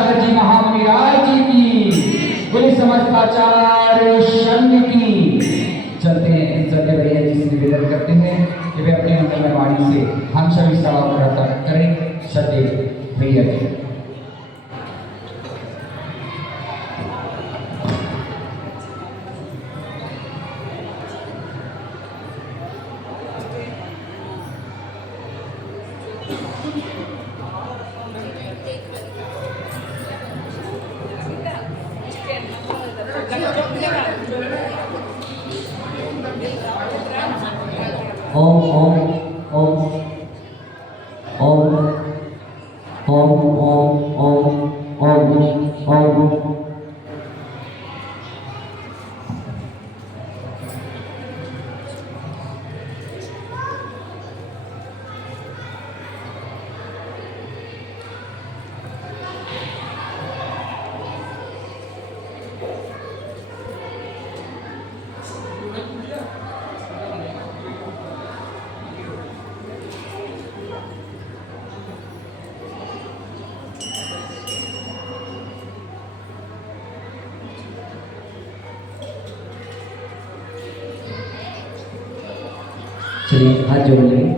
सागर जी महामुनि राय जी की, बोले समस्त आचार्य संघ की। चलते हैं सत्य भैया जी से निवेदन करते हैं कि वे अपनी मंगलमय वाणी से हम सभी सेवा प्राप्त करें। सत्य भैया जी। ओम ओम ओम ओम ओम ओम ओम ओम ओम। चलिए हाथ जोड़ लें।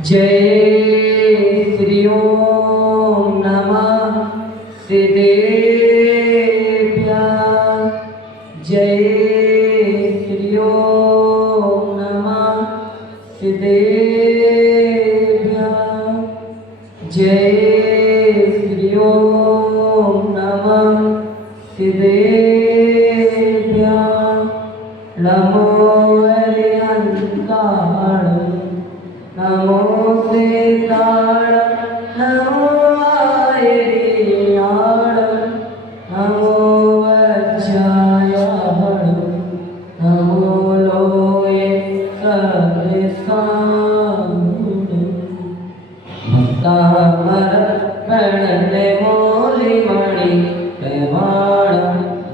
जय श्री ओम नमः सिद्धेभ्यः। जय श्री ओम नमः सिद्धेभ्यः। जय श्री ओम नमः सिद्धेभ्यः। नमो हरिहंताण नमो सीताण नमो आयरियाण नमो वज्रायाण नमो लोये सर्वेशांग भक्तामर प्रणते मौलिमणि प्रेमाण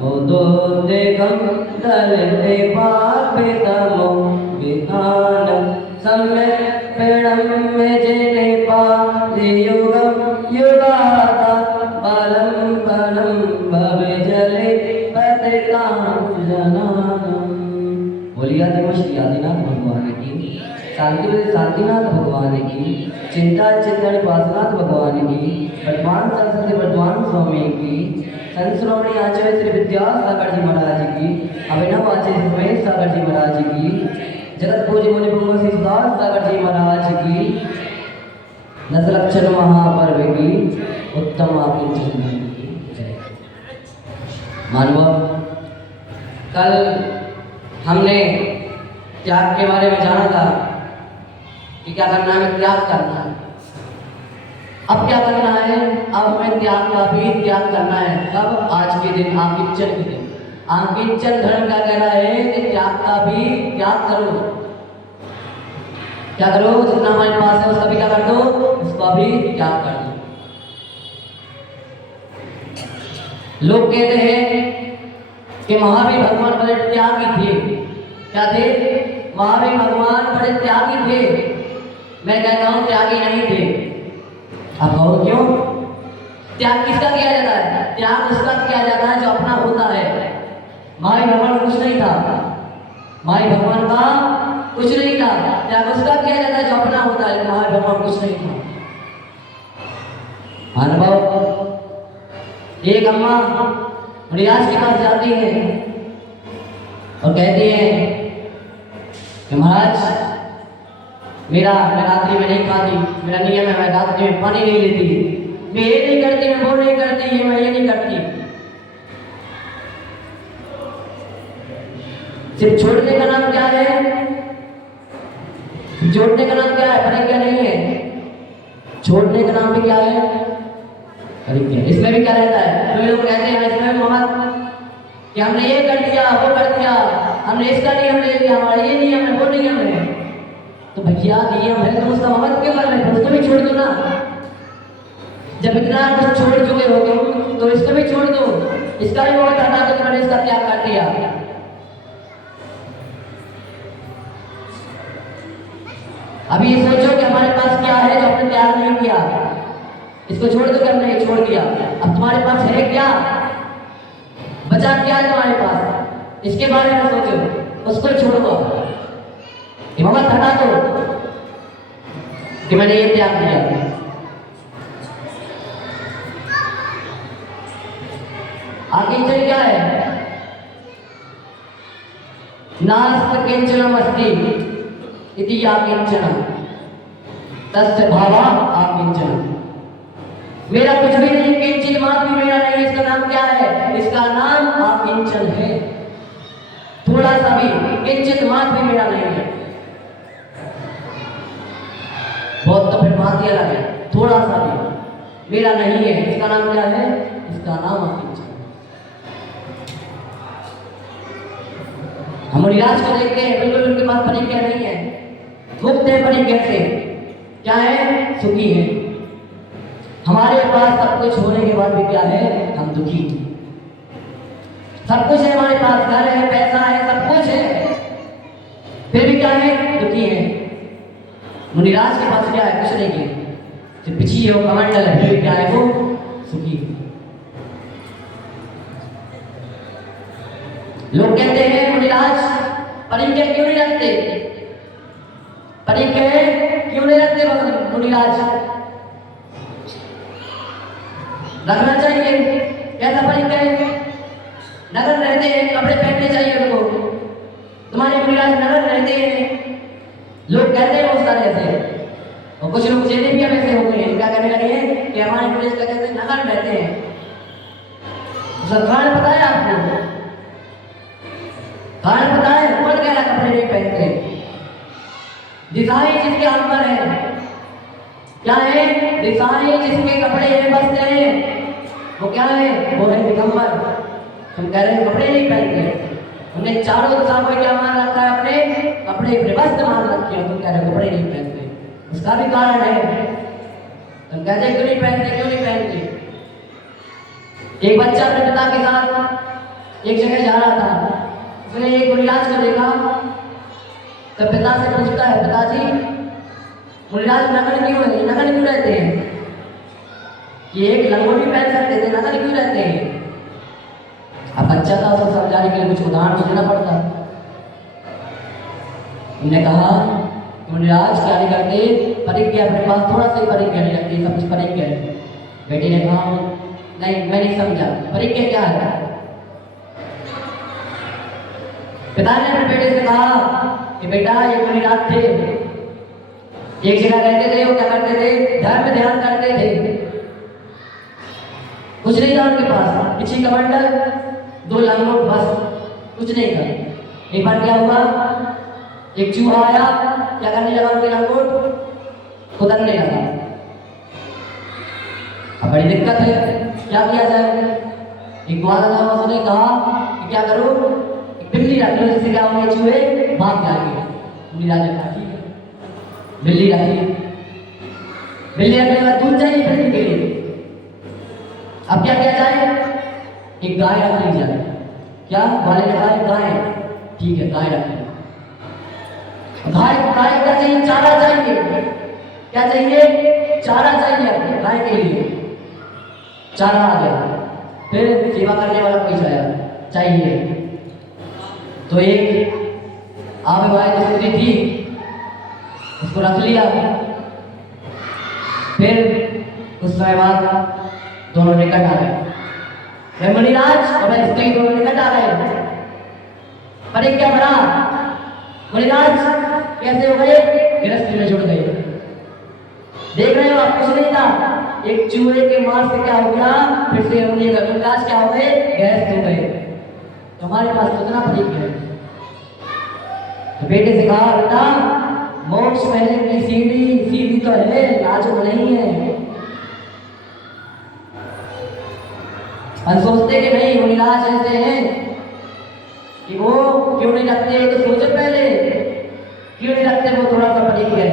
बोधो देगम दलते पापितमो विधान सम्यक् पेणं मे जेने पादे युगं युगाता बलं बलं भवे जले पतितां जनानां। बोलिए श्री आदिनाथ भगवान की, शांतिनाथ भगवान की, चिंता चिंतन पासनाथ भगवान की, वर्तमान सरस्वती वर्तमान स्वामी की, संत श्रोमणी आचार्य श्री विद्यासागर जी महाराज की, अभिनव आचार्य महेश सागर जी महाराज की, जगत पूज्य मुनि पुंग श्री सुदास सागर जी महाराज की, दशलक्षण महापर्व की, उत्तम आकीर्ति की जय। मानव, कल हमने त्याग के बारे में जाना था कि क्या करना है, त्याग करना है। अब क्या करना है, अब हमें त्याग का भी त्याग करना है। कब? आज के दिन, आंकीचन के दिन। आंकीचन धर्म क्या कह रहा है कि त्याग का भी त्याग करो। क्या करो? जितना हमारे पास है उसका भी क्या कर दो, उसका भी त्याग कर दो। लोग कहते हैं कि महावीर भगवान बड़े त्यागी थे। क्या थे? महावीर भगवान बड़े त्यागी थे। मैं कहता हूं त्यागी नहीं थे। अब कहो क्यों? त्याग किसका किया जाता है? त्याग उसका किया जाता है जो अपना होता है। महावीर भगवान कुछ नहीं था, महावीर भगवान का कुछ नहीं था। त्याग उसका किया जाता है जो अपना होता है। महावीर भगवान कुछ नहीं था। अनुभव, एक अम्मा रियाज के पास जाती है और कहती है कि महाराज मैं रात्रि में नहीं खाती, मेरा नियम है, मैं रात्रि में पानी नहीं लेती, मैं ये नहीं करती, मैं वो नहीं करती, मैं ये नहीं करती। सिर्फ छोड़ने का नाम क्या है? जोड़ने का नाम क्या है? परिज्ञा नहीं है। छोड़ने का नाम भी क्या है? परिज्ञा। इसमें भी क्या रहता है? तो लोग कहते हैं इसमें मोहम्मद कि हमने ये कर दिया, वो कर दिया, हमने इसका नियम ले लिया, हमारा ये नियम है, वो नियम है। तो भैया नियम है तो उसका मोहम्मद क्यों कर रहे हैं? उसको भी छोड़ दो ना। जब इतना कुछ छोड़ चुके हो तुम तो इसको भी छोड़ दो। इसका भी मोहम्मद हटा दो, तुमने इसका त्याग कर दिया। अभी ये सोचो कि हमारे पास क्या है जो हमने त्याग नहीं किया। इसको छोड़ दो कि हमने छोड़ दिया। अब तुम्हारे पास है क्या, बचा क्या है तुम्हारे पास, इसके बारे में सोचो। उसको छोड़ो, इमामत हटा दो कि मैंने ये त्याग किया। आकिंचन क्या है? नास्त किंचनमस्ति इति आकिंचन तस्य भावा आकिंचन। मेरा कुछ भी नहीं, किंचित मात्र भी मेरा नहीं। इसका नाम क्या है? इसका नाम आकिंचन है। थोड़ा सा भी, किंचित मात्र भी मेरा नहीं है। बहुत तो फिर बात ही अलग है। थोड़ा सा भी मेरा नहीं है, इसका नाम क्या है? इसका नाम आकिंचन। हम इलाज को देखते हैं, बिल्कुल उनके पास परिज्ञा नहीं है, मुक्त है परिज्ञा से। क्या है? सुखी है। हमारे पास सब कुछ होने के बाद भी क्या है? हम दुखी। सब कुछ है हमारे पास, घर है, पैसा है, सब कुछ है, फिर भी क्या है? दुखी है। मुनिराज के पास क्या है? कुछ नहीं है, सिर्फ पिछी हो, कमंडल है, फिर क्या है? वो सुखी। लोग कहते हैं मुनिराज परिज्ञा क्यों नहीं रखते, परिज्ञा क्यों नहीं रखते मुनिराज? रखना चाहिए। कैसा परिज्ञा है? नगर रहते हैं, कपड़े पहनने चाहिए उनको। तुम्हारे मुनिराज नगर रहते हैं, लोग कहते हैं बहुत सारे ऐसे, और कुछ लोग चेले भी ऐसे हो गए हैं, क्या कहने लगे हैं कि हमारे मुनिराज का कहते हैं नगर रहते हैं। सरकार पता है आपको? कारण पता है? कौन कह रहा कपड़े नहीं पहनते? दिशाएं जिसके अंदर है, क्या है? दिशाएं जिसके कपड़े हैं, वस्त्र हैं, वो क्या है? वो है दिगंबर। हम कह रहे हैं कपड़े नहीं पहनते, हमने चारों दिशा को क्या मान रखा है? अपने कपड़े वस्त्र मान रखे हैं। तुम कह रहे हो कपड़े नहीं पहनते, उसका भी कारण है। तुम कहते क्यों नहीं पहनते, क्यों नहीं पहनते? एक बच्चा अपने पिता के साथ एक जगह जा रहा था, उसने एक मुनिराज को देखा, तो पिता से पूछता है, पिताजी मुनिराज नगर क्यों है, नगर क्यों रहते हैं? ये एक लंगोटी पहन सकते थे, नगर क्यों रहते हैं? अब बच्चा था, उसको समझाने के लिए कुछ उदाहरण तो देना पड़ता। उन्होंने कहा मुनिराज क्या नहीं करते? परिज्ञा अपने पास थोड़ा सा ही परिज्ञा नहीं रखती, सब कुछ परिज्ञा है। बेटी ने कहा नहीं, मैं नहीं समझा, परिज्ञा क्या है? पिता ने अपने बेटे से कहा कि बेटा ये मुनिराज थे, एक जगह रहते थे, वो क्या करते थे? धर्म ध्यान करते थे। कुछ नहीं था उनके पास, पिछली कमंडल, दो लंगोट, बस कुछ नहीं था। एक बार क्या हुआ? एक चूहा आया, क्या करने लगा? उनके लंगोट खुदरने लगा। अब बड़ी दिक्कत है, क्या किया जाए? एक ग्वाला उसने कहा कि क्या करो, बिल्ली रख लो, जिससे क्या होंगे? चूहे भाग जाएंगे। मुनिराज ने कहा ठीक है, बिल्ली रखी। बिल्ली रखने के बाद दूध चाहिए बिल्ली के लिए। अब क्या किया जाए? एक गाय रख ली जाए। क्या? वाले ने कहा गाय, ठीक है गाय रख ली। गाय गाय क्या चाहिए? चारा चाहिए। क्या चाहिए? चारा चाहिए गाय के लिए। चारा आ गया, फिर सेवा करने वाला कोई चाहिए, तो एक आवे वाले जो स्त्री थी उसको रख लिया। फिर कुछ समय बाद दोनों निकट आ गए, मुनिराज और स्त्री दोनों निकट आ गए। पर एक क्या बड़ा मुनिराज कैसे हो गए? गृहस्थी में जुड़ गए। देख रहे हो आप, कुछ नहीं था, एक चूहे के मांस से क्या हो गया? फिर से मुनिराज क्या हो गए? गृहस्थ हो गए। तुम्हारे पास कितना फरीक है? तो बेटे से कहा बेटा मोक्ष पहले की सीढ़ी सीधी तो है, नाजुक नहीं है। हम सोचते कि नहीं मुनिराज ऐसे हैं कि वो क्यों नहीं रखते, तो सोचो पहले क्यों नहीं रखते? वो थोड़ा सा फरीक है,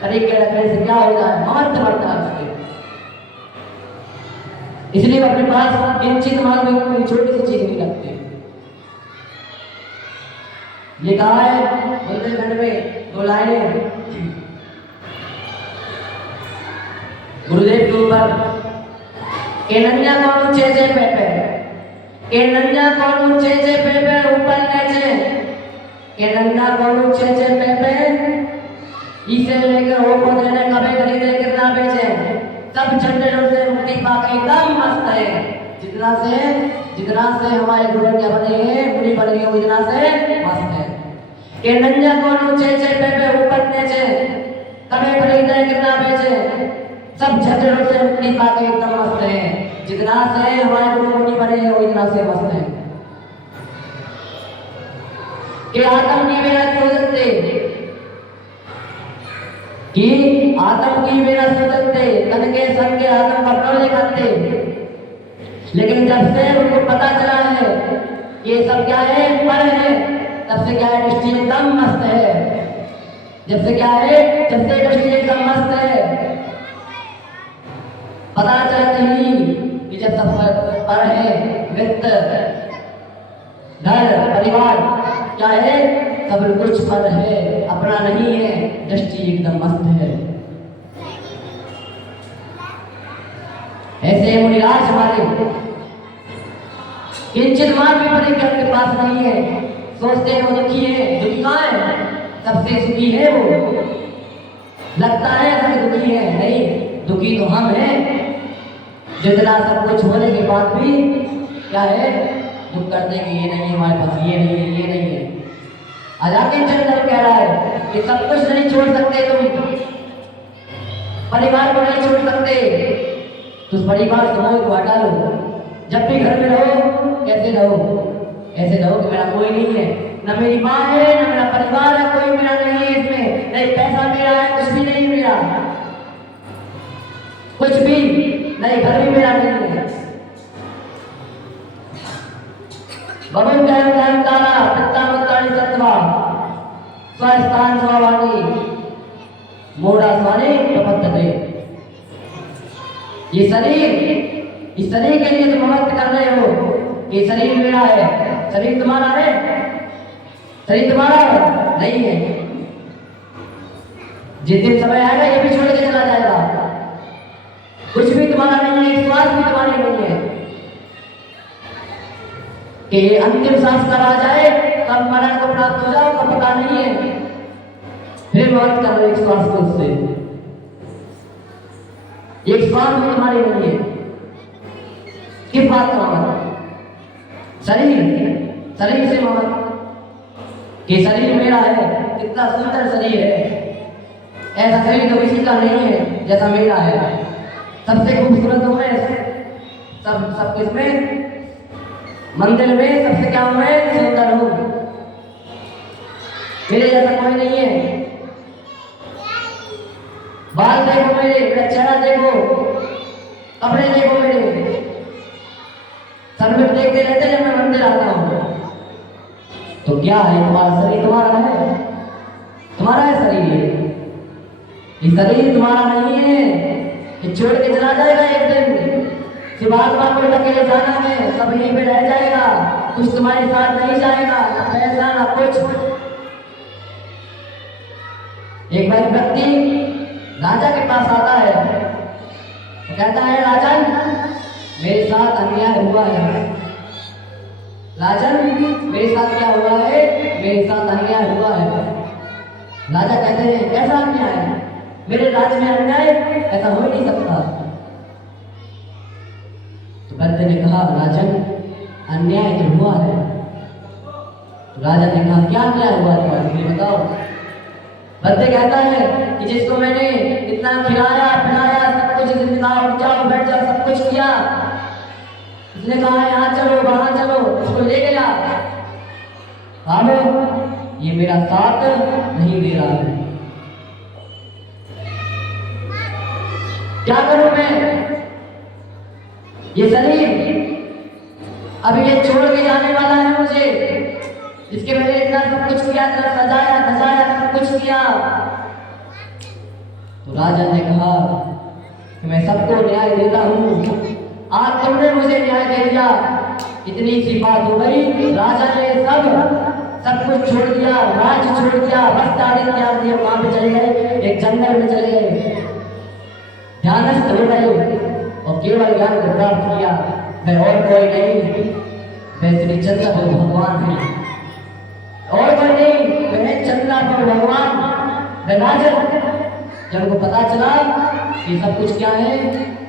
फरीक के रखने से क्या होगा? महत्व बढ़ता है उसके। इसलिए अपने पास किंचित मात्र में छोटी सी चीज नहीं रखते। ये कहा है बुंदेलखंड में दो लाइनें गुरुदेव के ऊपर કે નન્યા કોનું છે જે પેપે કે નન્યા કોનું છે જે પેપે ઉપર ને છે કે નન્યા કોનું છે જે પેપે इसे लेकर वो पौधे ने कभी खरीदे कितना बेचे सब झंझटों से मुक्ति पाकर एकदम मस्त है जितना से हमारे गुरु क्या बने हैं मुनि बन गए उतना से मस्त है के नन्या कोनु छे छे पे ऊपर ने छे कभी खरीदे कितना बेचे सब झंझटों से मुक्ति पाकर एकदम मस्त है जितना से हमारे गुरु मुनि बने हैं उतना से मस्त है के आत्म की बिना क्यों सकते कि आत्म की बिना सोचते तन के संग के आत्म का प्रलय करते लेकिन जब से उनको पता चला है ये सब क्या है पर है तब से क्या है दृष्टि एकदम मस्त है जब से क्या है जब से दृष्टि एकदम मस्त है पता चलता ही कि जब सब पर है वित्त घर परिवार क्या है सब कुछ पर है अपना नहीं है दृष्टि एकदम मस्त है ऐसे मुनिराज हमारे किंचित मान भी पड़े कि आपके पास नहीं है सोचते हैं वो दुखी है दुखी कहाँ है सबसे सुखी है वो लगता है सब दुखी है नहीं दुखी तो हम हैं जितना सब कुछ होने के बाद भी क्या है दुख करते कि ये नहीं है हमारे पास ये नहीं है ये नहीं है आजादी चंद्र कह रहा है कि सब कुछ नहीं छोड़ सकते तुम परिवार को नहीं छोड़ सकते तो उस परिवार समूह को हटा लो जब भी घर में रहो कैसे रहो ऐसे रहो कि मेरा कोई नहीं है न मेरी माँ है न मेरा परिवार है कोई मेरा नहीं है इसमें नहीं पैसा मेरा है कुछ भी नहीं मेरा कुछ भी नहीं घर भी मेरा नहीं है भवन कायम तारा पिता मुक्तानी सत्वा स्वस्थान स्वावानी मोड़ा स्वानी प्रपत्तते ये शरीर इस शरीर के लिए तुम भक्त कर रहे हो ये शरीर मेरा है शरीर तुम्हारा है शरीर तुम्हारा है नहीं है जिस दिन समय आएगा ये भी छोड़ के चला जाएगा कुछ भी तुम्हारा नहीं है एक श्वास भी तुम्हारी नहीं है कि अंतिम सांस कब आ जाए कब मरण को प्राप्त हो जाओ कब पता नहीं है फिर बात कर रहे एक श्वास को उससे एक श्वास भी तुम्हारी नहीं है किस बात का मत शरीर शरीर से मत कि शरीर मेरा है कितना सुंदर शरीर है ऐसा शरीर तो किसी का नहीं है जैसा मेरा है सबसे खूबसूरत हूँ मैं सब किसमें मंदिर में सबसे क्या हूँ मैं सुंदर हूँ मेरे जैसा कोई नहीं है बाल देखो मेरा चेहरा देखो कपड़े देखो मेरे सब लोग देखते रहते जब मैं मंदिर आता हूँ तो क्या है तुम्हारा शरीर तुम्हारा है शरीर ये शरीर तुम्हारा नहीं है ये छोड़ के चला जाएगा एक दिन शिवात्मा को अकेले जाना है सब यहीं पे रह जाएगा कुछ तुम्हारे साथ नहीं जाएगा ना पैसा ना कुछ एक बार व्यक्ति राजा के पास आता है तो कहता है राजन मेरे साथ अन्याय हुआ है राजन मेरे साथ क्या हुआ है मेरे साथ अन्याय हुआ है राजा कहते हैं कैसा अन्याय है मेरे राज्य में अन्याय ऐसा हो नहीं सकता तो बंदे ने कहा राजन अन्याय तो हुआ है तो राजा ने कहा क्या अन्याय हुआ तुम्हारे लिए बताओ बंदे कहता है कि जिसको मैंने इतना खिलाया पिलाया सब कुछ जिंदगी उठ जाओ बैठ जाओ सब कुछ किया उसने कहा यहाँ चलो वहां चलो उसको ले गया भावो ये मेरा साथ नहीं दे रहा है क्या करूं मैं ये शरीर अभी ये छोड़ के जाने वाला है मुझे जिसके मैंने इतना सब कुछ किया इतना सजाया धजाया सब कुछ किया तो राजा ने कहा कि मैं सबको न्याय देता हूँ आज तुमने मुझे न्याय दे दिया इतनी सी बात हो गई राजा ने सब कुछ छोड़ दिया राज्य छोड़ दिया वस्त्र आदि त्याग दिया वहां पे चले गए एक जंगल में चले गए ध्यानस्थ हो गए और केवल ज्ञान को प्राप्त किया, वह और कोई नहीं, वह श्री चंद्रपुर भगवान है। और कोई नहीं, वह चंद्रपुर भगवान, वह राजन। जब उनको पता चला कि सब कुछ क्या है,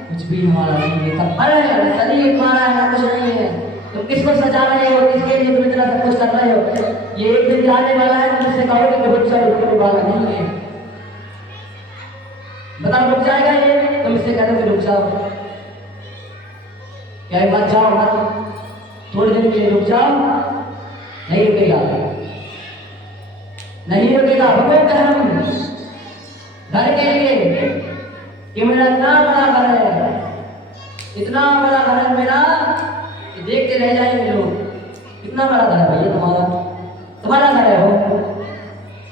कुछ भी हमारा नहीं है, सब पर है, शरीर हमारा है, कुछ नहीं है। तुम किसको सजा रहे हो, किसके लिए तुम इतना सब कुछ कर रहे हो? ये एक दिन जाने वाला है, तुम इससे कहोगे कि रुक जाओ, रुकने वाला नहीं है। बताओ रुक जाएगा ये? तुम इससे कह दो कि रुक जाओ, क्या मत जाओ, मत थोड़ी देर के लिए रुक जाओ, नहीं रुकेगा, नहीं रुकेगा। भगवान हम घर के लिए कि मेरा इतना बड़ा घर है, इतना बड़ा घर है मेरा कि देखते रह जाएंगे लोग। इतना बड़ा घर है भैया तुम्हारा, तुम्हारा घर है वो,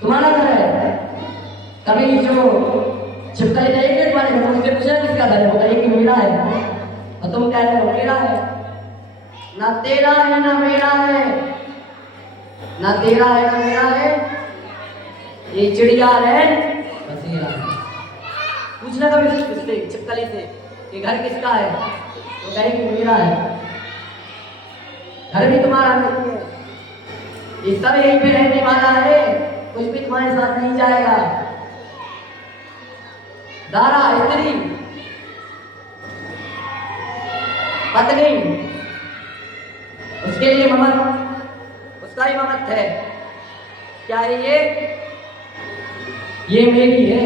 तुम्हारा घर है। कभी जो छिपकली जाएगी तुम्हारे घर, उससे पूछा किसका घर है, बताइए कि मेरा है, और तुम कह रहे हो मेरा है। ना तेरा है ना मेरा है, ना तेरा है ना मेरा है, ये चिड़िया है बसेरा है। पूछना कभी उससे छिपकली से कि घर किसका है, तो कहे कि मेरा है। घर भी तुम्हारा नहीं है, ये सब यहीं पे रहने वाला है, कुछ भी तुम्हारे साथ नहीं जाएगा। दारा स्त्री पत्नी, उसके लिए ममत, उसका ही ममत है। क्या है ये मेरी है,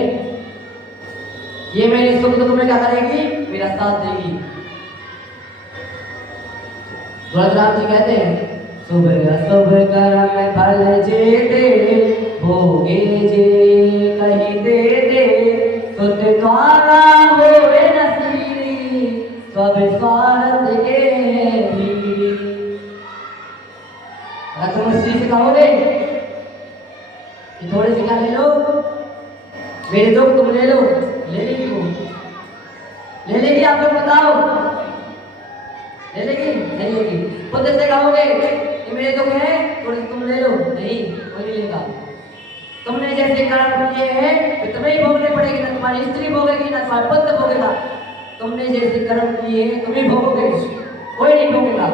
ये मेरे सुख दुख में क्या करेगी, मेरा साथ देगी। तुलसीराम जी कहते हैं, सुबह सुबह कर्म फल जेते, भोगे जे कही दे दे, सुत द्वारा होए नसीरी, सब स्वार्थ के भीरी। अगर तुम स्त्री से कहोगे कि थोड़े से क्या ले लो, मेरे दुख तुम ले लो, ले लेगी वो, ले लेगी? आप लोग बताओ, ले लेगी? नहीं लेगी। खुद से कहोगे कि मेरे दुख है, थोड़े से तुम ले लो, नहीं, कोई नहीं लेगा। तुमने जैसे कर्म किए हैं तो तुम्हें ही भोगने पड़ेगी, ना तुम्हारी स्त्री भोगेगी, ना तुम्हारा पुत्र भोगेगा। तुमने जैसे कर्म किए हैं तुम ही भोगोगे, कोई नहीं भोगेगा।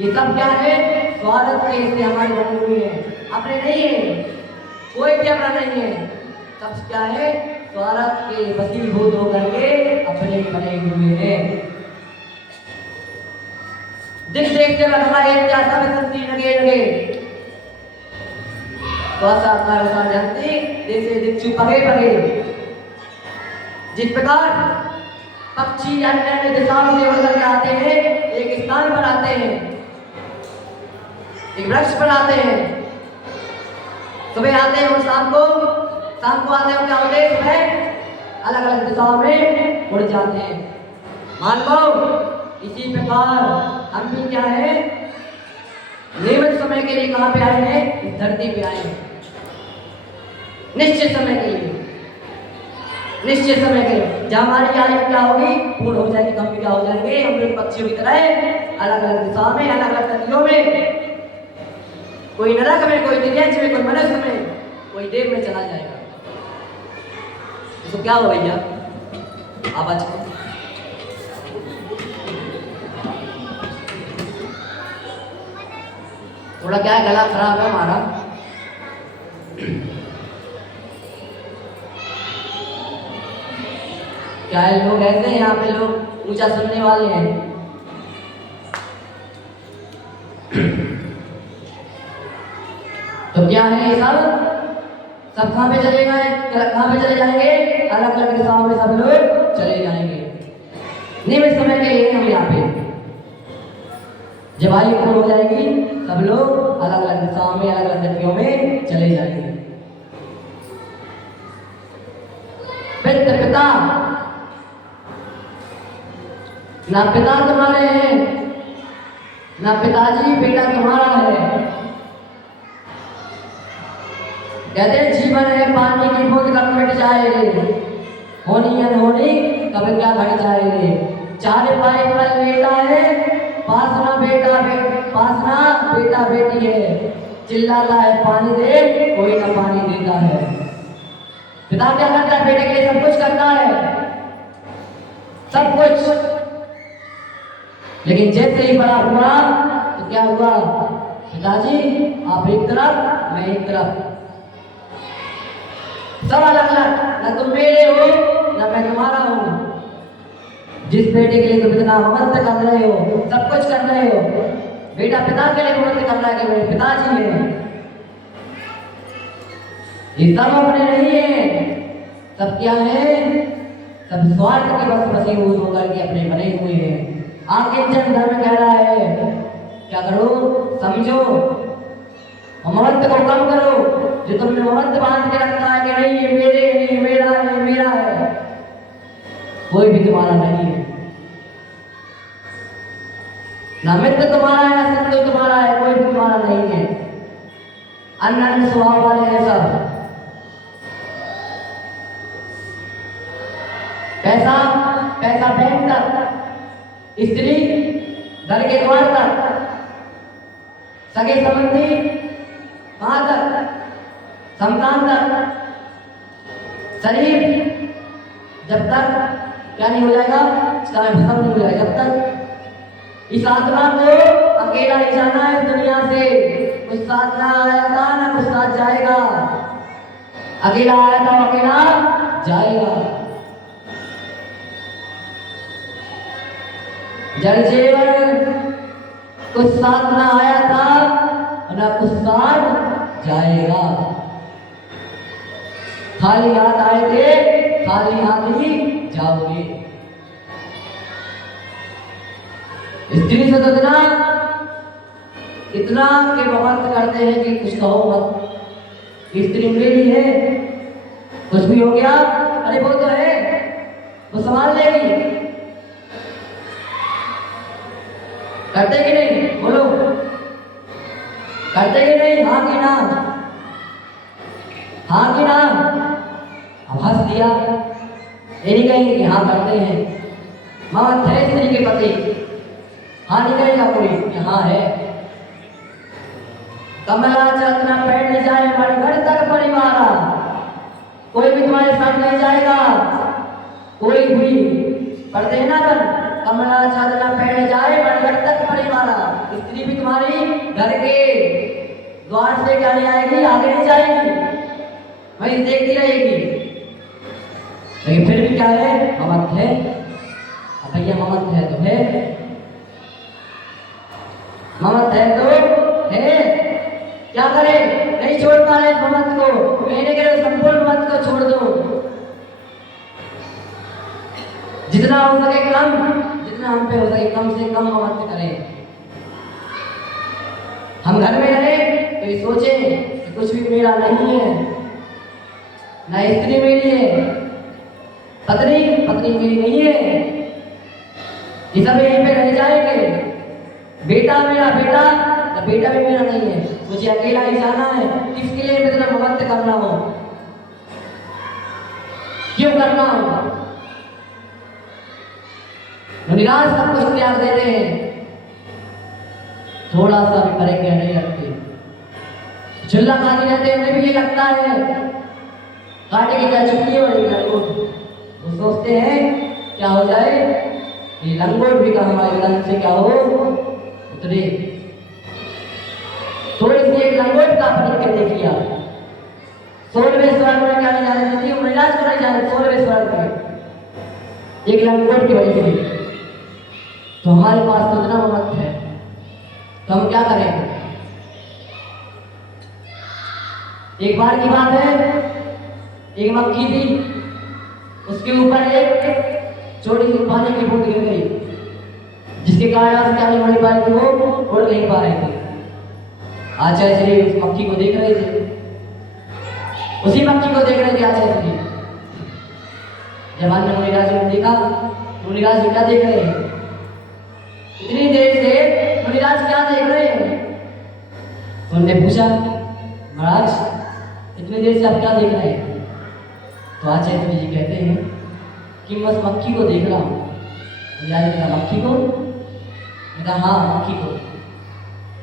ये सब क्या है, स्वार्थ के इससे हमारी बनी हुई है, अपने नहीं है, कोई भी अपना नहीं है। सब क्या है, स्वार्थ के वसीभूत होकर के अपने बने हुए हैं। दिख देख के रखा है क्या सब संति लगे लगे, स्वासा कारसा जानती जैसे दिक्षु पगे पगे। जिस प्रकार पक्षी अन्य अन्य दिशाओं से उड़ करके आते हैं, एक स्थान पर आते हैं, एक वृक्ष पर आते हैं, सुबह आते हैं और शाम को आते हैं, क्या होते हैं, सुबह अलग अलग दिशाओं में उड़ जाते हैं। मान लो इसी प्रकार हम भी क्या है, नियमित समय के लिए कहां पे आए हैं, इस धरती पे आए हैं, निश्चित समय के लिए, निश्चित समय के लिए। जब हमारी आयु क्या होगी, पूर्ण हो जाएगी, तो हम क्या हो जाएंगे, हम लोग पक्षियों की तरह अलग अलग दिशाओं में, अलग अलग नदियों में, कोई नरक में, कोई दिव्यांश में, कोई मनुष्य में, कोई देव में चला जाएगा। तो क्या हो भैया, आवाज को थोड़ा क्या है, गला खराब है हमारा। क्या है, लोग ऐसे हैं यहाँ पे, लोग ऊंचा सुनने वाले हैं। तो क्या है, सब कहाँ पे चले गए, कहाँ पे चले जाएंगे, अलग अलग दिशाओं में सब लोग चले जाएंगे। नियमित समय के लिए हम यहाँ पे, जब आयु पूर्ण हो जाएगी सब लोग अलग अलग दिशाओं में, अलग अलग नदियों में चले जाएंगे। पिता पिता ना पिता तुम्हारे हैं, ना पिताजी बेटा तुम्हारा है। कहते हैं जीवन है पानी की बूंद कब मिट जाएगी, होनी अनहोनी कब क्या घट जाएगी। चारे पाए पर बेटा है, पासना बेटा बेटी है, चिल्लाता है पानी दे, कोई ना पानी देता है। पिता क्या करता है, बेटे के लिए सब कुछ करता है, सब कुछ। लेकिन जैसे ही बड़ा हुआ तो क्या हुआ, पिताजी आप एक तरफ मैं एक तरफ, सब अलग अलग, न तुम मेरे हो न मैं तुम्हारा हूं। जिस बेटे के लिए तुम इतना ममत्व कर रहे हो, सब कुछ कर रहे हो, बेटा पिता के लिए ममत्व कर रहा है कि मेरे पिताजी हैं, ये सब अपने नहीं है, सब क्या है, सब स्वार्थ के बस वसीभूत होकर के अपने बने हुए हैं। आगे जन धर्म कह रहा है क्या करो, समझो, ममत्व को कम करो। जो तुमने ममत्व बांध के रखा है कि नहीं ये मेरे है, ये मेरा है, ये मेरा है, कोई भी तुम्हारा नहीं है, ना मित्र तुम्हारा है ना शत्रु तुम्हारा है, कोई भी तुम्हारा नहीं है। अन्य अन्य स्वभाव वाले हैं सब। पैसा पैसा बैंक तक, स्त्री घर के द्वार तक, सगे संबंधी कहां तक, संतान तक, शरीर जब तक क्या नहीं हो जाएगा, समय खत्म नहीं हो जाएगा, जब तक इस आत्मा को अकेला ही जाना है दुनिया से। कुछ साथ ना आया था ना कुछ साथ जाएगा, अकेला आया था अकेला जाएगा। जल जीवन कुछ साथ ना आया था ना कुछ साथ जाएगा। खाली हाथ आए थे, खाली हाथ ही जाओगे। स्त्री से तो इतना के ममत्व करते हैं कि कुछ कहो मत, स्त्री मेरी है, कुछ भी हो गया अरे वो तो है, वो संभाल लेगी। करते कि नहीं, बोलो करते कि नहीं, हाँ कि ना, हाँ कि ना। अब हंस दिया, ये नहीं कहेंगे कि हाँ करते हैं। ममत्व है स्त्री के प्रति, हाँ नहीं कहेगा कोई कि हाँ है। कमला चतना पैर न जाए मणगढ़ तक परिवारा, कोई भी तुम्हारे साथ नहीं जाएगा, कोई भी पढ़ते हैं ना बन, कमला चतना पैर न जाए मणगढ़ तक परिवारा। स्त्री भी तुम्हारी घर के द्वार से क्या नहीं आएगी, आगे नहीं जाएगी, वही देखती रहेगी। लेकिन फिर भी क्या है, ममत्व है। अब भैया ममत्व है तो है, ममत्व है तो है, क्या करे, नहीं छोड़ पा रहे ममत्व को, मैंने कह रहे संपूर्ण ममत्व को छोड़ दो। जितना हो सके कम, जितना हम पे हो सके कम से कम ममत्व करें। हम घर में रहे तो ये सोचे कि कुछ भी मेरा नहीं है, ना स्त्री मेरी है, पत्नी मेरी नहीं है, ये सब यहीं पे रह जाएंगे। बेटा मेरा बेटा, तो बेटा भी मेरा नहीं है, मुझे अकेला ही जाना है। किसके लिए मैं इतना ममत्व करना हो, क्यों करना हो। निराश सब कुछ त्याग देते हैं, थोड़ा सा भी करेंगे नहीं लगते, चिल्ला खाती रहते हैं, उन्हें भी ये लगता है काटे की क्या चुकी है बड़ी, वो सोचते हैं क्या हो जाए, ये लंगोट भी का हमारे बदन से क्या हो उतरे। थोड़ी सी एक लंगोट का प्रतीक कर देख लिया, 16वें स्वर्ग में क्या नहीं जाने देती, महिलाज को नहीं जाने 16वें स्वर्ग में एक लंगोट की वजह से। तो हमारे पास तो इतना ममत्व है, तो हम क्या करें। एक बार की बात है, एक मक्खी थी, उसके ऊपर एक छोटी सी पानी की बूंद गिर गई, जिसके कारण क्या नहीं होने पा रही थी, वो उड़ नहीं पा रही थी। आचार्य श्री उस मक्खी को देख रहे थे, उसी मक्खी को देख रहे थे आचार्य श्री। जब अन्य मुनिराज ने देखा, मुनिराज क्या देख रहे हैं, इतनी देर से मुनिराज क्या देख रहे हैं। उन्होंने पूछा महाराज इतनी देर से आप क्या देख रहे हैं। तो आचार्य जी कहते हैं कि मैं उस मक्खी को देख रहा हूँ। मुनिराज ने कहा मक्खी को, मैं कहा हाँ मक्खी को।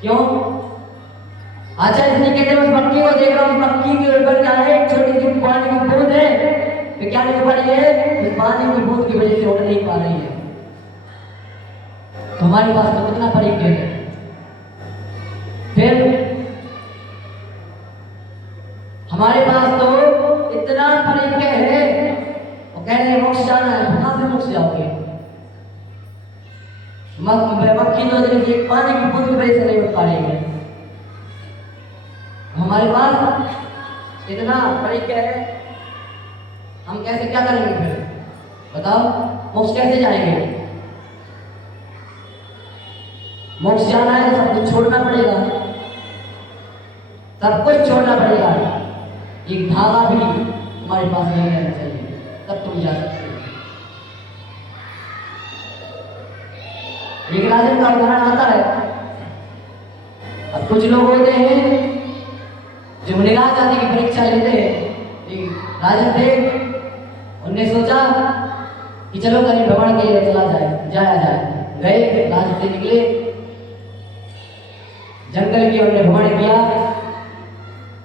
क्यों? आचार्य जी कहते हैं उस मक्खी को देख रहा हूँ, मक्खी के ऊपर क्या है, छोटी सी पानी की बूंद है, वैज्ञानिक पढ़ी है उस पानी की बूंद की वजह से उड़ नहीं पा रही है। तो हमारे पास तो कितना तरीके है। फिर हमारे पास तो इतना तरीके है, वो कह रहे हैं मोक्ष जाना है, कहां से मोक्ष जाओगे? मक्खी तो एक पानी की बूंद की वजह से नहीं उठ पा रही है। हमारे पास इतना तरीके है, हम कैसे क्या करेंगे? फिर बताओ, मोक्ष कैसे जाएंगे? मोक्ष जाना है तो सब कुछ छोड़ना पड़ेगा, सब कुछ छोड़ना पड़ेगा। एक धागा भी तुम्हारे पास नहीं रहना चाहिए, तब तुम जा सकते हो। एक राजन का उदाहरण आता है। अब कुछ लोग होते हैं जो मुनिराज आदि की परीक्षा लेते हैं। एक राजन थे, उनने सोचा कि चलो कहीं भ्रमण के लिए जाया जाए। गए, राज से निकले, जंगल की उन्होंने भ्रमण किया।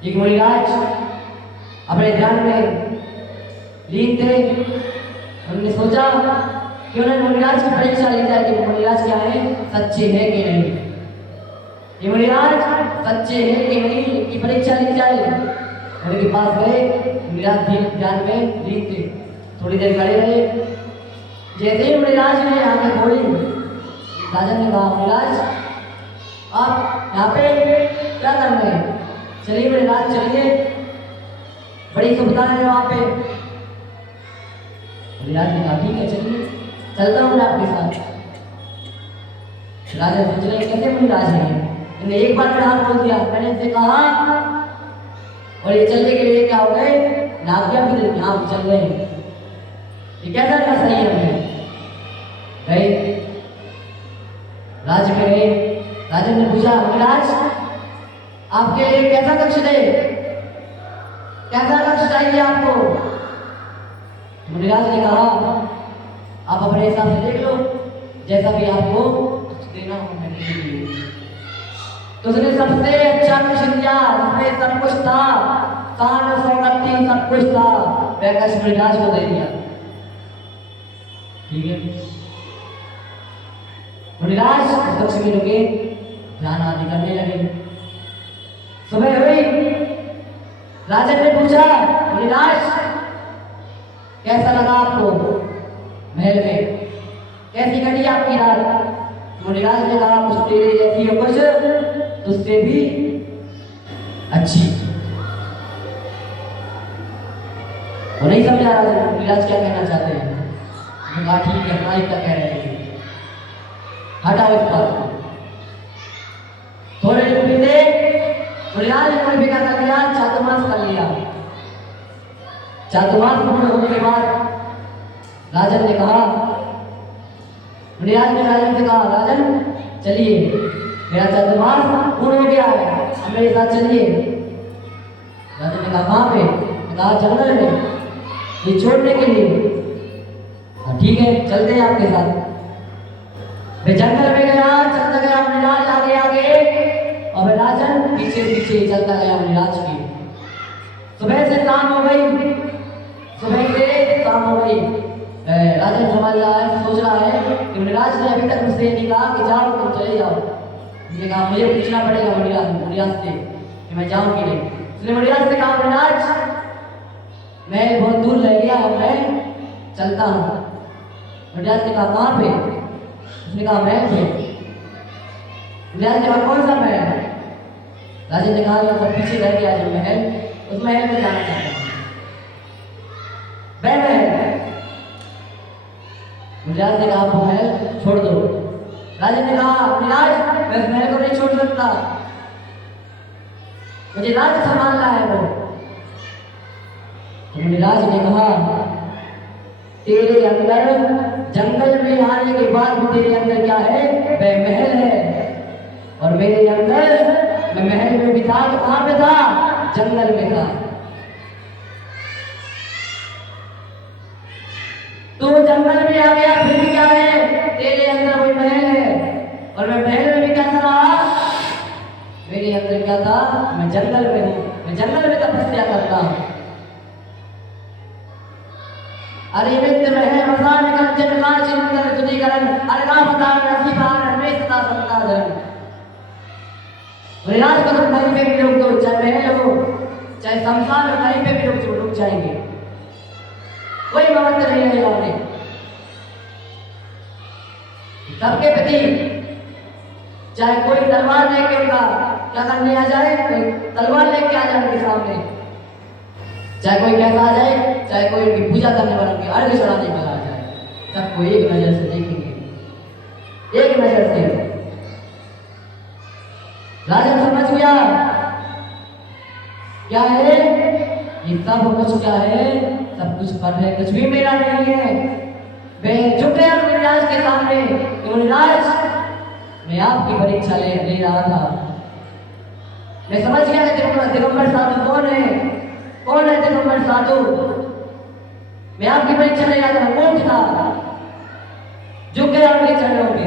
एक मुनिराज अपने ध्यान में लीन थे। उन्होंने सोचा कि उन्हें मुनिराज की परीक्षा ली जाए कि मुनिराज क्या है, सच्चे हैं कि नहीं। ये मुनिराज सच्चे हैं कि नहीं की परीक्षा ली जाए। उनके पास गए, मुनिराज ध्यान में लीन थे। थोड़ी देर खड़े रहे। जैसे ही मुनिराज ने आंखें खोली, राजन ने कहा, मुनिराज आप यहाँ पे क्या कर रहे हैं? चलिए मुनिराज चलिए, बड़ी सुविधा है वहाँ पे। मुनिराज ने कहा ठीक है चलिए, चलता हूँ मैं आपके साथ। राजा सोच रहे कैसे मुनिराज है, इन्हें एक बार में हाथ बोल दिया। मैंने इनसे कहा और ये चलने के लिए क्या हो गए, नाभिया भी देते हाँ चल रहे हैं, ये कैसा क्या सही है? गए, राज में गए। राजन ने पूछा, मुनिराज आपके लिए कैसा कक्ष दे, कैसा कक्ष चाहिए आपको? मुनिराज ने कहा आप अपने हिसाब से देख लो, जैसा भी आपको देना हो मैं दे दूंगी। तो उसने सबसे अच्छा कक्ष दिया, जिसमें सब कुछ था, कान सौगंधी सब कुछ था, वह कक्ष मुनिराज को दे दिया। ठीक है, मुनिराज उस कक्ष में रुके, ध्यान आदि करने लगे। सुबह हुई, राजन ने पूछा, मुनिराज कैसा लगा आपको महल में, कैसी कटी आपकी रात? मुनिराज ने कहा कुछ तेरे जैसी हो, कुछ तुझसे भी अच्छी। वो नहीं समझा राजन मुनिराज क्या कहना चाहते हैं। कहा ठीक है, हमारी क्या कह रहे हैं, हटाओ इस बात को। थोड़े दिन बीते, मुनिराज ने कोई बेकार कर लिया, चातुर्मास कर लिया। चातुर्मास पूर्ण होने के बाद राजन ने कहा, मुनिराज ने राजन से कहा, राजन चलिए मेरा चातुर्मास पूर्ण हो गया है, अब मेरे साथ चलिए। राजन ने कहा कहाँ पे? कहा जंगल में, ये छोड़ने के लिए। ठीक है चलते हैं आपके साथ। वे जंगल में गया, चलता गया मुनिराज आगे आगे और राजन पीछे पीछे चलता गया मुनिराज की। सुबह से शाम हो गई, सुबह से शाम हो गई। राजन समझ रहा है, सोच रहा है कि मुनिराज ने अभी तक मुझसे नहीं कहा कि जाओ तुम चले जाओ। उसने कहा मुझे पूछना पड़ेगा मुनिराज से कि मैं जाऊं कि नहीं। उसने मुनिराज से कहा, मुनिराज मैं बहुत दूर रह गया और मैं चलता हूँ। मुनिराज ने कहा कहाँ पे? उसने कहा महल पे। मुनिराज ने कहा कौन सा महल? राजन ने कहा सब पीछे रह गया जो महल, उस महल में जाना चाहता हूँ। वह महल। मुनिराज ने कहा वो महल छोड़ दो। राजन ने कहा मुनिराज मैं इस महल को नहीं छोड़ सकता, मुझे राज्य संभालना है वो। तो मुनिराज ने कहा तेरे अंदर जंगल में आने के बाद भी तेरे अंदर क्या है, वह महल है। और मेरे अंदर मैं महल में भी था तो कहाँ पे था? जंगल में था। तो जंगल में आ गया फिर भी क्या है, तेरे अंदर वही महल है। और मैं महल में भी कैसा रहा, मेरे अंदर क्या था, मैं जंगल में हूँ, मैं जंगल में तपस्या करता हूँ। अरे मित्र में है मसान कंचन कांच इंद्र तुझीकरण अलगा मतान नसीबान अन्वेष सदा संसाधन। विराज को तुम कहीं पे भी लोग तो चाहे महल हो चाहे शमशान हो कहीं पे भी लोग तो डूब जाएंगे, कोई महत्व नहीं रहेगा उन्हें। सबके प्रति चाहे कोई तलवार लेके उनका क्या करने आ जाए, कोई तलवार लेके आ जाए उनके सामने, चाहे कोई कैसा आ जाए, चाहे कोई उनकी पूजा करने वाला उनकी अर्घ चढ़ाने वाला आ जाए, सबको एक नजर से देखेंगे, एक नजर से। राजन समझ गया क्या है ये सब कुछ, क्या है सब कुछ पर है, कुछ भी मेरा नहीं है। वे झुके मुनिराज के सामने, मुनिराज मैं आपकी परीक्षा ले रहा था, मैं समझ गया कि दिगंबर साधु कौन है, कौन है दिगंबर साधु। मैं आपकी परीक्षा ले रहा था, कौन था झुके आपके चरणों पे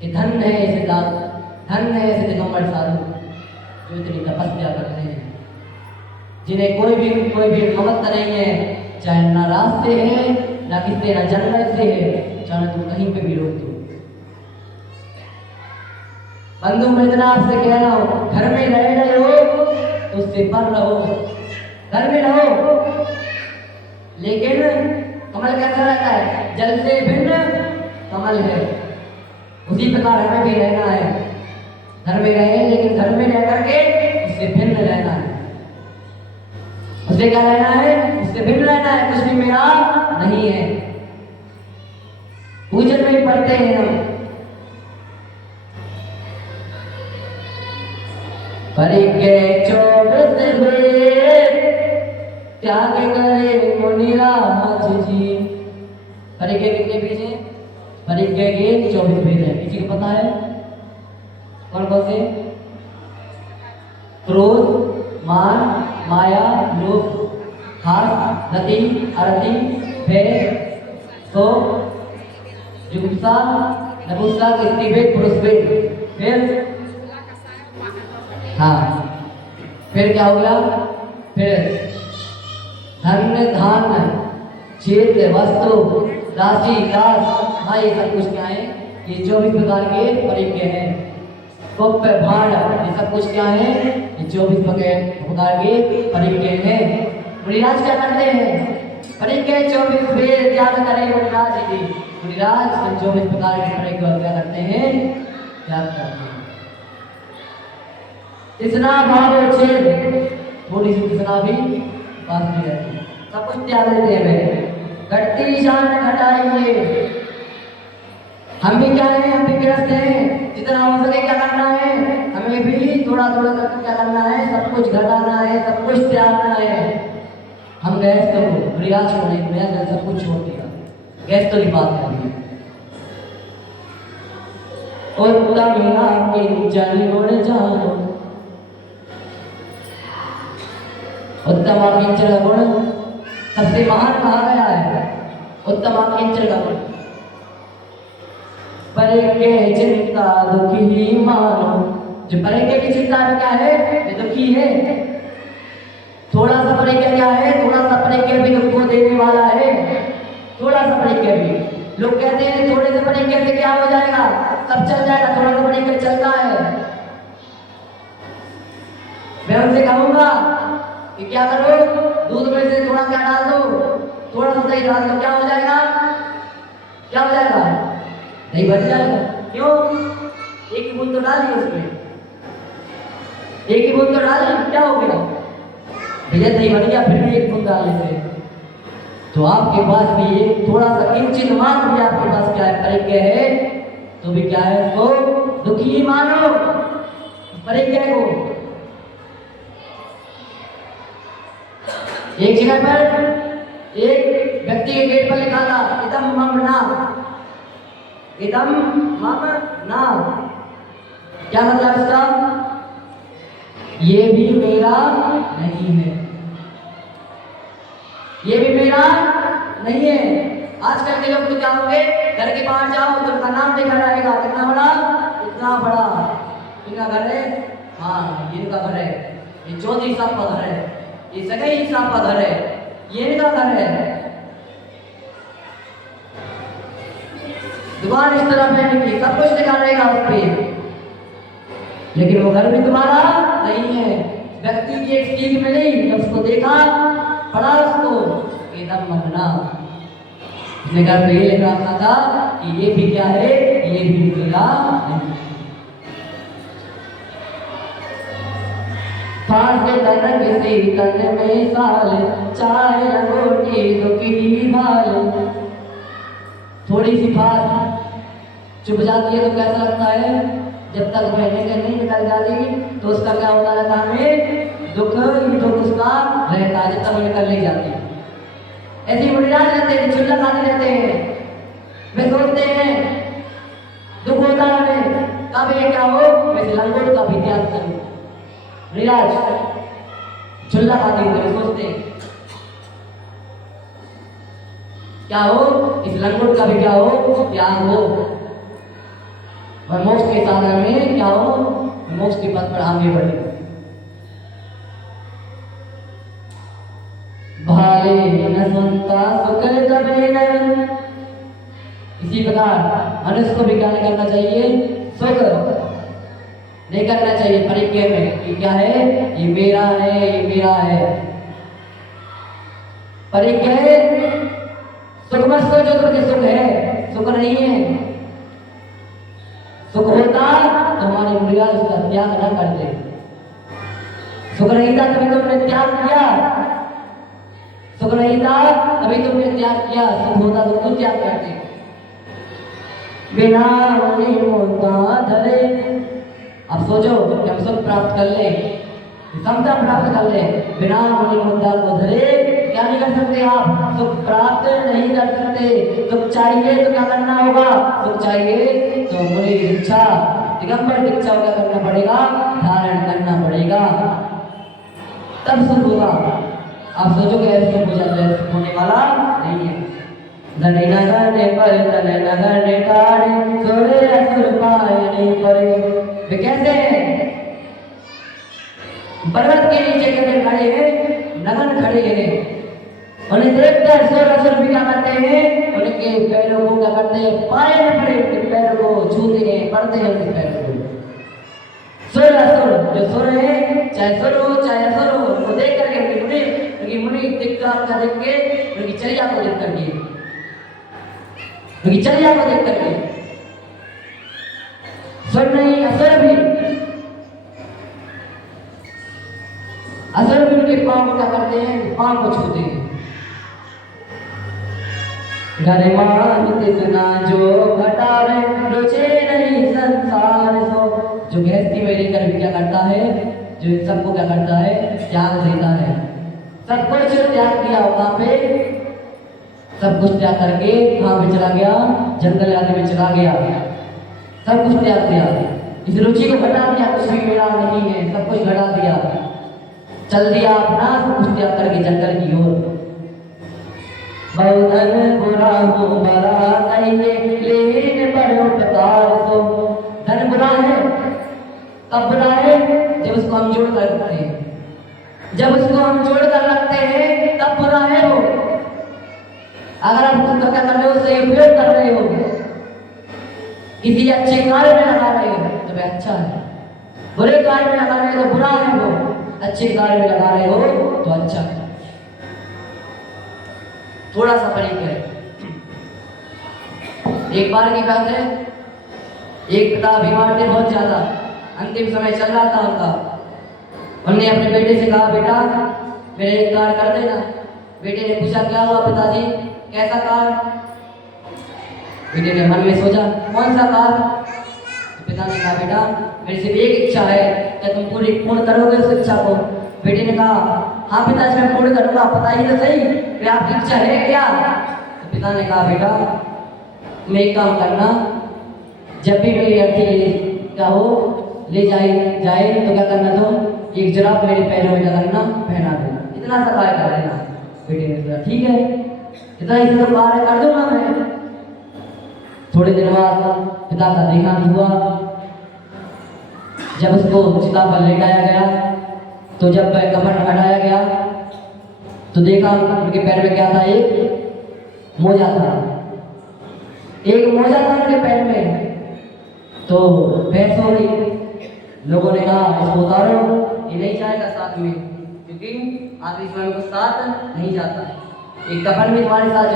कि धन है ऐसे दास, धन है ऐसे दिगंबर साधु जो इतनी तपस्या करते हैं, जिन्हें कोई भी ममत्व नहीं है, चाहे ना रास्ते है ना किससे ना जन्नत से है, चाहे तुम कहीं पे भी रोक दो। बंधु मैं इतना आपसे कह रहा हूं, घर में रह रहे हो तो उससे पर रहो, घर में रहो, लेकिन कमल कैसा रहता है, जल से भिन्न कमल है, उसी प्रकार हमें भी रहना है। घर में रहे लेकिन घर में रह करके उससे भिन्न रहना है, उससे क्या रहना है, उससे भिन्न रहना है, कुछ भी मेरा नहीं है। पूजन में पढ़ते हैं हम, परिज्ञे 24 वेद त्याग करे मुनिराज जी। परिज्ञे कितने पेज हैं, परिज्ञे के 24 वेद है, किसी को पता है कौन कौन से? क्रोध, मान, माया, लोभ, हास, रति, अरति, भय, शोक, जुगुप्सा, नपुंसक, स्त्रीभेद, पुरुषभेद, फिर हाँ, फिर क्या हो गया, फिर धन धान चेत वस्तु राशि दास, हाँ ये सब कुछ क्या है, ये 24 प्रकार के परिज्ञ हैं। कुप भांड ये सब कुछ क्या है, ये 24 प्रकार के परिज्ञ हैं। मुनिराज क्या करते हैं, परिज्ञ 24 वेद त्याग करें मुनिराज जी, मुनिराज 24 प्रकार के परिज्ञ क्या करते हैं, त्याग करते हैं। तृष्णा भाव छेद, थोड़ी सी तृष्णा भी पास में रहती है, सब कुछ त्याग देते हैं। घटती शान घटाइए, हम भी क्या है, हम भी गृहस्थ हैं, जितना हो सके क्या करना है, हमें भी थोड़ा थोड़ा करके क्या करना है, सब कुछ घटाना है, सब कुछ त्यागना है। हम गृहस्थ हो, प्रयास हो नहीं, प्रयास सब कुछ छोड़ दिया, गैस तो नहीं बात करनी। उत्तम किंचन गुण जानो, उत्तम किंचन गुण सबसे महान कहा गया है, उत्तम किंचन का गुण। परिज्ञे चिंता दुखी ही मानो, जो परिज्ञे की चिंता में क्या है, ये दुखी है। थोड़ा सा परिज्ञ क्या है, थोड़ा सा परिज्ञ भी दुख को देने वाला है, थोड़ा सा परिज्ञ भी। लोग कहते हैं थोड़े से परिज्ञ से क्या हो जाएगा, सब चल जाएगा, थोड़ा सा परिज्ञ चलता है। मैं उनसे कहूंगा कि क्या करो, दूध में से थोड़ा क्या डाल दो, थोड़ा सा दही डाल दो, क्या हो जाएगा, क्या हो जाएगा, दही बच जाएगा। क्यों, एक ही बूंद तो डाली उसमें, एक ही बूंद तो डाली, क्या हो गया भैया, दही बन गया, फिर भी एक बूंद डालने से। तो आपके पास भी एक थोड़ा सा किंचित मात्र भी आपके पास क्या है, परिज्ञ है, तो भी क्या है, उसको दुखी ही मानो परिज्ञ को। एक जगह पर एक व्यक्ति के गेट पर लिखा था, इदम मम ना, इदम मम ना, क्या मतलब इसका, ये भी मेरा नहीं है, ये भी मेरा नहीं है। आजकल के लोग तो क्या होंगे, घर के बाहर जाओ तो उनका नाम लिखा रहेगा, कितना बड़ा, इतना बड़ा, इनका घर है, हाँ ये इनका घर है, ये चौधरी साहब का घर है, ये सगाई साहब का घर है, ये इनका घर है। दुकान इस तरफ है इनकी, सब कुछ लिखा रहेगा उस पे, लेकिन वो घर भी तुम्हारा नहीं है। व्यक्ति की एक सीख मिली, जब उसको देखा, पढ़ा उसको, एकदम मरना। उसने घर पे ये लिख रखा था कि ये भी क्या है, ये भी मेरा है। फांसे तनक से तन में साल, चाहे लंगोटी दुखी भाल। थोड़ी सी बात चुप जाती है तो कैसा लगता है, जब तक बहने के नहीं निकल जाती तो उसका क्या होता रहता है, दुख ही दुख उसका रहता है, जब तक वो निकल नहीं जाती। ऐसे ही मुड़ियाज रहते हैं, चुल्ला खाते रहते हैं, वे सोचते हैं दुख होता है कब ये क्या हो, वैसे लंगोट का भी त्याग करूं। रिलाज चुल्ला खाते हुए सोचते हैं क्या हो, इस लंगोट का भी क्या हो, त्याग हो, और मोक्ष के साधन में क्या हो, मोक्ष के पथ पर आगे बढ़े। भाले न सुनता सुख दबे न। इसी प्रकार मनुष्य को भी क्या नहीं करना चाहिए, सुख नहीं करना चाहिए परिचय में कि क्या है, ये मेरा है, ये मेरा है। परिचय सुख मत सोचो तुमके सुख है, सुख नहीं है। सुख होता तो हमारे मुड़िया उसका त्याग न करते। सुख नहीं था तभी तुमने त्याग किया, सुख नहीं था तभी तुमने त्याग किया, सुख होता तो तुम त्याग करते। बिना मुनि मुद्दा धरे। अब सोचो कि हम सुख प्राप्त कर ले, समता प्राप्त कर ले, बिना मुनि मुद्दा को धरे क्या नहीं कर सकते आप, सुख प्राप्त नहीं कर सकते। सुख चाहिए तो क्या करना होगा, सुख चाहिए तो मुनि दीक्षा, दिगंबर दीक्षा क्या करना पड़ेगा, धारण करना पड़ेगा, तब सुख होगा। आप सोचो कि ऐसे सुख हो जाता है, सुख होने वाला नहीं है। धनी नगरने पर तन नगरने काढ़े, सोरे असुर पायने परे। वे कैसे हैं, पर्वत के नीचे कैसे खड़े हैं, नगन खड़े हैं, उन्हें देखकर सुर असुर भी क्या करते हैं, उनके पैरों को क्या करते हैं, पाए में पड़े उनके पैरों को छूते हैं, पड़ते हैं उनके पैरों को। सुर असुर जो सुर है, चाहे सुर हो चाहे असुर हो, वो देख करके उनकी मुनि दिक्कत का देख के, उनकी चर्या को देख करके, उनकी चर्या को देख करके, सुर नहीं असुर भी, असुर भी उनके पांव को क्या करते हैं, पांव को छूते हैं। गरिमान तितना जो घटावे, रुचे नहीं संसार सो। जो गृहस्थी में रहकर भी क्या करता है, जो सबको क्या करता है, त्याग देता है। सब कुछ त्याग किया वहां पे, सब कुछ त्याग करके कहाँ पे चला गया, जंगल आदि में चला गया, सब कुछ त्याग दिया, इस रुचि को घटा दिया, कुछ भी मेरा नहीं है, सब कुछ घटा दिया, चल दिया अपना सब कुछ त्याग करके जंगल की ओर। बहुधन बुरा हो बरा कहिए, लेन पर उपकार सो। धन बुरा है, कब बुरा है, जब उसको हम जोड़ कर रखते हैं, जब उसको हम जोड़ कर रखते हैं तब बुरा है वो। अगर आप खुद क्या कर रहे हो, सही उपयोग कर रहे हो, किसी अच्छे कार्य में लगा रहे हो तो वह अच्छा है, बुरे कार्य में लगा रहे हो तो बुरा है वो, अच्छे कार्य में लगा रहे हो तो अच्छा है। थोड़ा सा फर्क है। एक बार की बात है, एक पिता बीमार थे बहुत ज्यादा, अंतिम समय चल रहा था उनका। उन्होंने अपने बेटे से कहा, बेटा मेरे एक कार्य कर देना। बेटे ने पूछा, क्या हुआ पिताजी, कैसा कार्य? बेटे ने मन में सोचा, कौन सा कार्य? तो पिता ने कहा, बेटा मेरी सिर्फ एक इच्छा है, क्या तुम पूर्ण करोगे उस इच्छा को? बेटे ने कहा, हाँ पिताजी मैं पूर्ण करूंगा, बताइए तो सही कि आपकी इच्छा है क्या? तो पिता ने कहा, बेटा तुम एक काम करना, जब भी मेरी अर्थी क्या हो ले जाए तो क्या करना, तुम एक जुराब मेरे पैरों में लगाना, पहना देना, इतना सा कार्य कर लेना। बेटे ने कहा, ठीक है, इतना ही तो कार्य कर दूंगा मैं। थोड़े दिन बाद पिता का देहांत हुआ। जब उसको चिता पर लेटाया गया तो जब कफन हटाया गया तो देखा उनके पैर में क्या था, एक मोजा था। एक मोजा था उनके पैर में, तो बहस हो गई। लोगों ने कहा इसको उतारो, ये नहीं जाएगा साथ में, क्योंकि आखिरी समय को साथ नहीं जाता। एक कफन भी तुम्हारे साथ,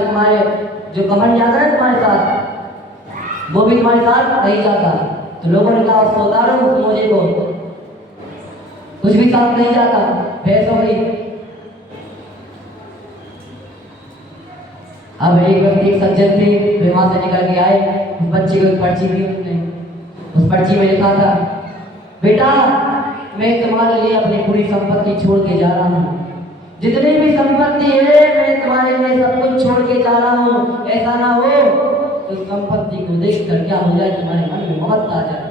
जो कफन जाता है तुम्हारे साथ, वो भी तुम्हारे साथ नहीं जाता। तो लोगों ने कहा उसको उतारो, उस मोजे को, कुछ भी साथ नहीं जाता। बहस हो गई। अब एक व्यक्ति, एक सज्जन थे, वे वहां से निकल के आए। उस बच्चे को एक पर्ची दी उसने। उस पर्ची में लिखा था, बेटा मैं तुम्हारे लिए अपनी पूरी संपत्ति छोड़ के जा रहा हूँ, जितनी भी संपत्ति है मैं तुम्हारे लिए सब कुछ छोड़ के जा रहा हूँ। ऐसा ना हो तो संपत्ति को देखकर क्या हो जाए, तुम्हारे मन में ममता आ जाए,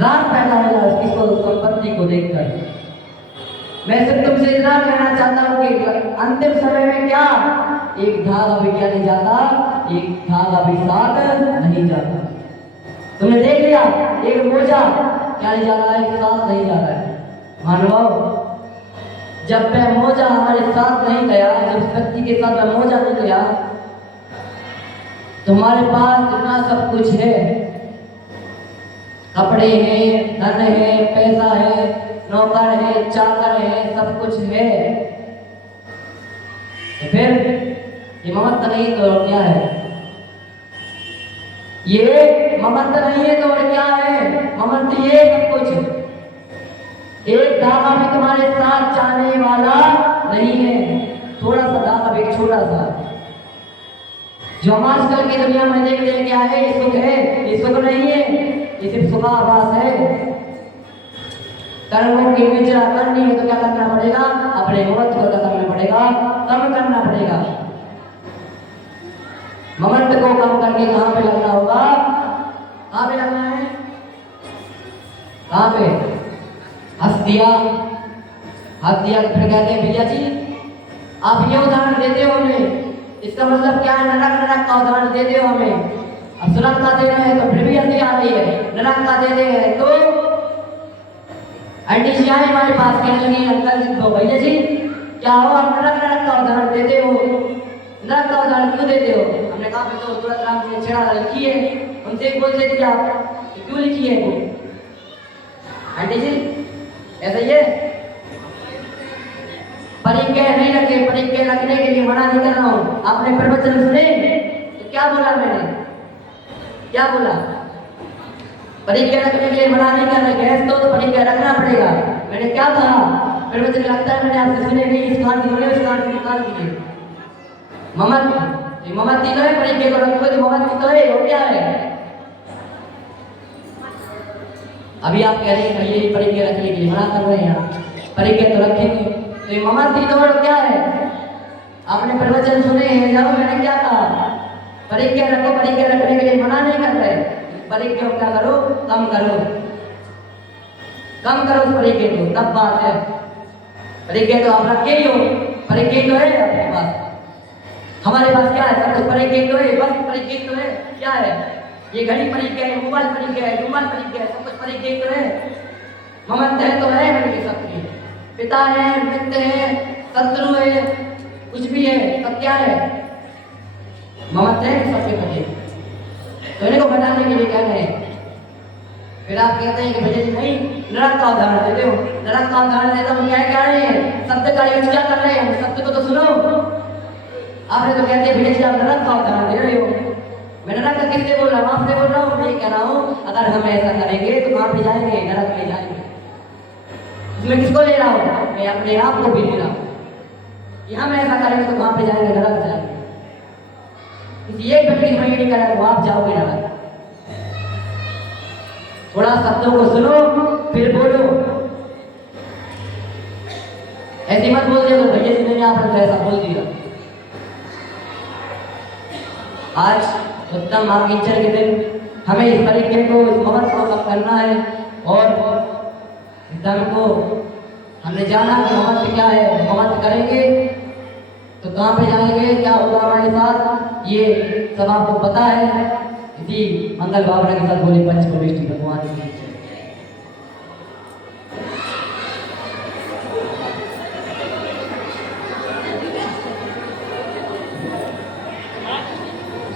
राग पैदा हो जाए इसको संपत्ति को देखकर। मैं सिर्फ तुमसे इतना कहना चाहता हूँ कि अंतिम समय में क्या एक धागा भी क्या नहीं जाता, एक धागा भी साथ नहीं जाता। तुमने देख लिया, एक मोजा क्या नहीं जाता है, एक साथ नहीं जाता है। मानव, जब वह मोजा हमारे साथ नहीं गया, जब व्यक्ति के साथ वह मोजा नहीं गया, तुम्हारे पास इतना सब कुछ है, कपड़े हैं, धन है, पैसा है, नौकर है, चाकर है, सब कुछ है, तो फिर ये ममत्व नहीं तो और क्या है? ये ममत्व नहीं है तो और क्या है? ममत्व ये सब कुछ। एक धागा भी तुम्हारे साथ जाने वाला नहीं है। थोड़ा सा धागा, एक छोटा सा, जो हम आजकल की दुनिया में देखते हैं क्या है, ये सुख है, ये सुख नहीं है, ये सिर्फ सुखाभास है। कर्मों की विचरा करनी है तो क्या करना पड़ेगा? अपने ममत्व को करना पड़ेगा, कम करना पड़ेगा। ममत्व को कम करके कहां पे लगना होगा? कहां पे लगना है? कहां पे? हस्तिया। हस्तिया फिर कहते हैं भैया जी आप ये उदाहरण देते हो हमें, इसका मतलब क्या है? नरक, नरक का उदाहरण देते हो हमें। अब सुरत का दे रहे हैं तो फिर भी हंसी आ रही है, नरक का दे रहे हैं तो आंटी जी आए हमारे पास, कहने लगी अंकल जी, भैया जी क्या हो आप नरक, नरक का उदाहरण देते हो, नरक का उदाहरण क्यों देते हो? हमने कहा तो तुरंत राम ने छेड़ा लिखी है, उनसे एक बोल देती आप क्यों लिखी है वो? आंटी जी ऐसा ही है, परिज्ञा नहीं रखे, परिज्ञा रखने के लिए मना नहीं कर रहा हूँ। आपने प्रवचन सुने तो क्या बोला मैंने, क्या बोला? परिज्ञा रखने के लिए मना नहीं कर रहे, गैस तो परिज्ञा रखना पड़ेगा। मैंने क्या कहा? प्रवचन लगता है मैंने आपसे सुने नहीं, इस कान की सुने, उस कान की निकाल दीजिए। ममत्व, ममत्व तो है, परिज्ञा को रखोगे तो ममत्व तो है, वो क्या है? अभी आप कह रहे हैं भैया ये परिज्ञा रखने के लिए मना कर रहे हैं, परिज्ञा तो रखेंगे, तो ये ममत्व तो क्या है? आपने प्रवचन सुने हैं, जाओ मैंने क्या कहा? परिज्ञा रखो, परिज्ञा रखने के लिए मना नहीं कर रहे, परिज्ञा क्या करो? कम करो, कम करो उस परिज्ञा को, तब बात है। परिज्ञा तो आप रखे ही हो, परिज्ञा तो है आपके पास, हमारे पास क्या है? सब कुछ परिज्ञा तो है, बस परिज्ञा तो है, क्या है? ये घड़ी परिज्ञा है, मोबाइल परिज्ञा है, रुमाल परिज्ञा है, सब कुछ परिज्ञा तो है। ममत्व है तो है मेरे सबके, पिता है, मित्र है, शत्रु है, कुछ भी है, सब क्या है? ममत्व है सबके प्रति, तो इनको बताने के लिए कह रहे हैं। फिर आप कहते हैं कि भैया जी नहीं, नरक का उदाहरण देते हो, नरक का उदाहरण देता हूँ, क्या कह रहे हैं? शब्द का यूज क्या कर रहे हैं? शब्द को तो सुनो। आपने तो कहते हैं भैया जी आप नरक का उदाहरण दे रहे हो। मैं नरक का किससे बोल रहा हूँ? आपसे बोल रहा हूँ। मैं ये कह रहा हूँ अगर हम ऐसा करेंगे तो कहाँ पे जाएंगे? नरक में जाएंगे। इसमें किसको ले रहा हूँ? मैं अपने आप को भी ले रहा हूँ कि हम ऐसा करेंगे तो कहाँ पे जाएंगे? नरक जाएंगे। किसी एक व्यक्ति में नहीं करा तो आप जाओगे नरक। थोड़ा शब्दों को सुनो फिर बोलो, ऐसे मत बोल दिया तो भैया जी ने आपने ऐसा बोल दिया। आज उत्तम मार्गीचर के दिन हमें इस तरीके को, इस ममत्व को कम करना है और धर्म को हमने जाना कि ममत्व क्या है। ममत्व करेंगे तो कहाँ पे जाएंगे, क्या होगा हमारे साथ, ये सब आपको पता है। इसी मंगल भावना के साथ बोले पंच परमेष्टि भगवान की।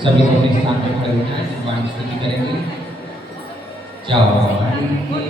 सभी को अपने स्थान पर खड़े हो जाएं, वाणी स्तुति करेंगे। जाओ